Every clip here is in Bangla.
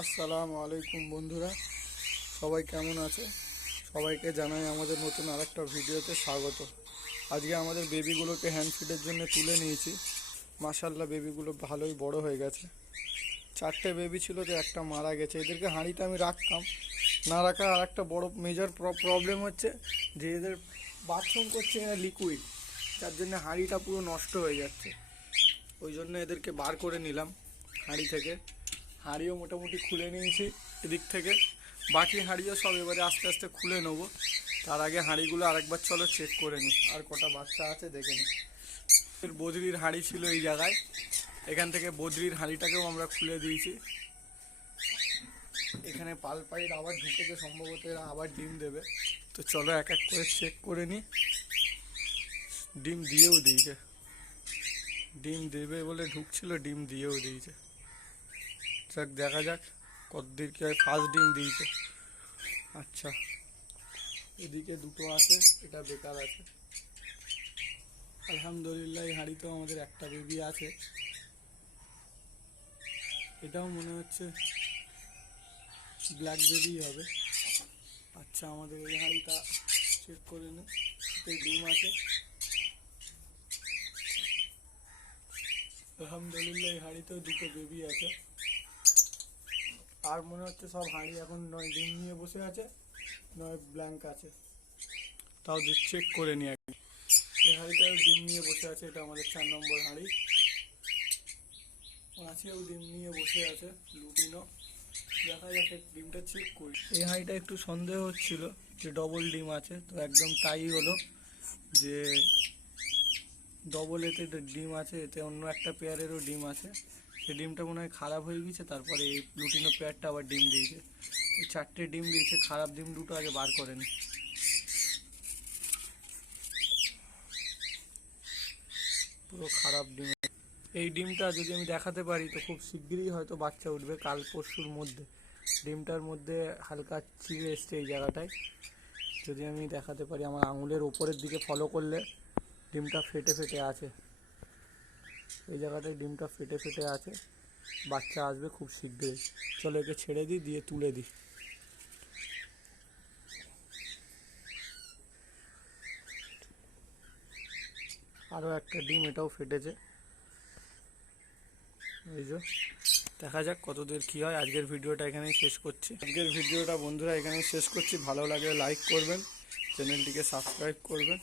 আসসালামু আলাইকুম বন্ধুরা, সবাই কেমন আছে? সবাইকে জানাই আমাদের নতুন আরেকটা ভিডিওতে স্বাগত। আজকে আমাদের বেবিগুলোকে হ্যান্ড ফিডের জন্য তুলে নিয়েছি। মাশাআল্লাহ, বেবিগুলো ভালোই বড় হয়ে গেছে। 4টে বেবি ছিল, তো একটা মারা গেছে। এদেরকে হাঁড়িতে আমি রাখতাম, না রাখার আর একটা বড় মেজর প্রবলেম হচ্ছে যে এদের বাথরুম করছে না লিকুইড, যার জন্য হাঁড়িটা পুরো নষ্ট হয়ে যাচ্ছে। ওই জন্য এদেরকে বার করে নিলাম হাঁড়ি থেকে। হাঁড়িও মোটামুটি খুলে নিয়েছি এদিক থেকে, বাকি হাঁড়িও সব এবারে আস্তে আস্তে খুলে নেবো। তার আগে হাঁড়িগুলো আরেকবার চলো চেক করে নিই, আর কটা বাচ্চা আছে দেখে নিই। বদ্রির হাঁড়ি ছিল এই জায়গায়, এখান থেকে বদ্রির হাঁড়িটাকেও আমরা খুলে দিয়েছি। এখানে পালপাইট আবার ঢুকেছে, সম্ভবত এরা আবার ডিম দেবে। তো চলো এক এক করে চেক করে নিই। ডিম দিয়েও দিয়েছে, ডিম দেবে বলে ঢুকছিল, ডিম দিয়েও দিয়েছে। যাক, দেখা যাক কতদিন কি হয়। ফার্স্ট ডিম দিয়েছে। আচ্ছা, এদিকে দুটো আছে, এটা বেকার আছে। আলহামদুলিল্লাহ, এই হাঁড়িতেও আমাদের একটা বেবি আছে। এটাও মনে হচ্ছে ব্ল্যাক বেবি হবে। আচ্ছা, আমাদের এই হাঁড়িটা চেক করে নে, এতে ডিম আছে। আলহামদুলিল্লাহ, এই হাঁড়িতেও দুটো বেবি আছে। আর মনে হচ্ছে সব হাঁড়ি এখন নয় ডিম নিয়ে বসে আছে, নয় ব্ল্যাঙ্ক আছে। তাও চেক করে নি একদিন। এই হাঁড়িটাও ডিম নিয়ে বসে আছে, এটা আমাদের 4 নম্বর হাঁড়ি। মাছেও ডিম নিয়ে বসে আছে, লুটিনো। দেখা যাচ্ছে, ডিমটা চেক করি। এই হাঁড়িটা একটু সন্দেহ হচ্ছিল যে ডবল ডিম আছে, তো একদম তাই হলো যে ডবল এতে ডিম আছে, এতে অন্য একটা পেয়ারেরও ডিম আছে। সেই ডিমটা মনে হয় খারাপ হয়ে গেছে, তারপরে এই লুটিনো পেয়ারটা আবার ডিম দিয়েছে। 4টে ডিম দিয়েছে, খারাপ ডিম দুটো আগে বার করেনি। পুরো খারাপ ডিম। এই ডিমটা যদি আমি দেখাতে পারি তো খুব শিগগিরই হয়তো বাচ্চা উঠবে, কাল পরশুর মধ্যে। ডিমটার মধ্যে হালকা ছিঁড়ে এসছে এই জায়গাটায়। যদি আমি দেখাতে পারি, আমার আঙুলের ওপরের দিকে ফলো করলে ডিমটা ফেটে ফেটে আছে। এই জায়গাটায় ডিমটা ফেটে ফেটে আছে। বাচ্চা আসবে খুব শীঘ্রই। চলো একে ছেড়ে দিই, দিয়ে তুলে দিই। আরও একটা ডিম, এটাও ফেটেছে। এই যে, দেখা যাক কতদূর কী হয়। আজকের ভিডিওটা এখানেই শেষ করছি। বন্ধুরা এখানেই শেষ করছি। ভালো লাগলে লাইক করবেন, চ্যানেলটিকে সাবস্ক্রাইব করবেন,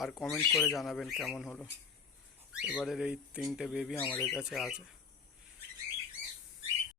আর কমেন্ট করে জানাবেন কেমন হলো। এবারের এই 3টে বেবি আমাদের কাছে আছে।